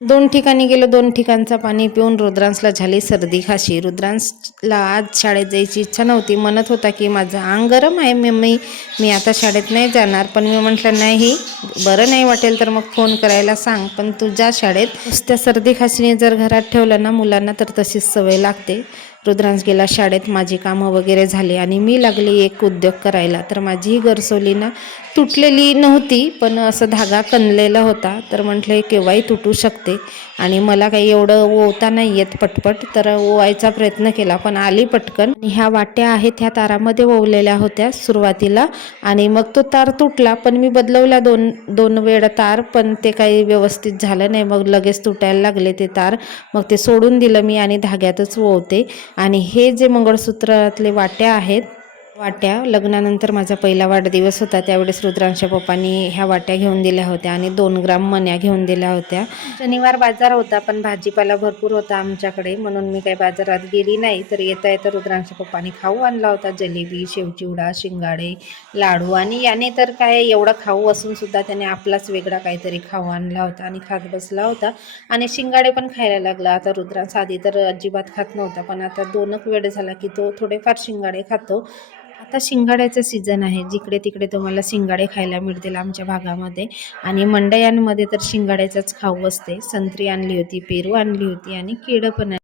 2 ठिकाणी गेलो, 2 ठिकाणचं पाणी पिऊन रुद्रांशला झाली सर्दी खाशी. रुद्रांशला आज शाळेत जायची इच्छा नव्हती. म्हणत होता की माझं अंग गरम आहे मम्मी, मी आता शाळेत नाही जाणार. पण मी म्हटलं नाही, बरं नाही वाटेल तर मग फोन करायला सांग, पण तू जा शाळेत. नुसत्या सर्दी खाशीने जर घरात ठेवलं ना मुलांना तर तशीच सवय लागते. रुद्रांश गेला शाळेत, माझी कामं वगैरे झाली आणि मी लागली एक उद्योग करायला. तर माझी गरसोली ना तुटलेली नव्हती, पण असं धागा कणलेला होता. तर म्हटलं केव्हाही तुटू शकते आणि मला काही एवढं ओवता नाही येत पटपट, तर ओवायचा प्रयत्न केला पण आली पटकन. आणि ह्या वाट्या आहेत ह्या तारामध्ये ओवलेल्या होत्या सुरुवातीला आणि मग तो तार तुटला, पण मी बदलवला दोन वेळ तार, पण ते काही व्यवस्थित झालं नाही. मग लगेच तुटायला लागले ते तार. मग ते सोडून दिलं मी आणि धाग्यातच ओवते. आणि हे जे मंगळसूत्रातले वाट्या आहेत, वाट्या लग्नानंतर माझा पहिला वाढदिवस होता, त्यावेळेस रुद्रांच्या पप्पांनी ह्या वाट्या घेऊन दिल्या होत्या आणि 2 ग्राम मण्या घेऊन दिल्या होत्या. शनिवार बाजार होता पण भाजीपाला भरपूर होता आमच्याकडे, म्हणून मी काही बाजारात गेली नाही. तर येता येता रुद्रांच्या पप्पांनी खाऊ आणला होता, जलेबी, शेवचिवडा, शिंगाडे, लाडू. आणि याने तर काय एवढं खाऊ असून सुद्धा त्याने आपलाच वेगळा काहीतरी खाऊ आणला होता आणि खात बसला होता. आणि शिंगाडे पण खायला लागला. आता रुद्रांश आधी तर अजिबात खात नव्हता, पण आता 2 वेळ झाला की तो थोडेफार शिंगाडे खातो. आता शिंगाड्याचं सीझन आहे, जिकडे तिकडे तुम्हाला शिंगाडे खायला मिळतील आमच्या भागामध्ये. आणि मंडयांमध्ये तर शिंगाड्याचाच खाऊ असते. संत्री आणली होती, पेरू आणली होती आणि केळं पण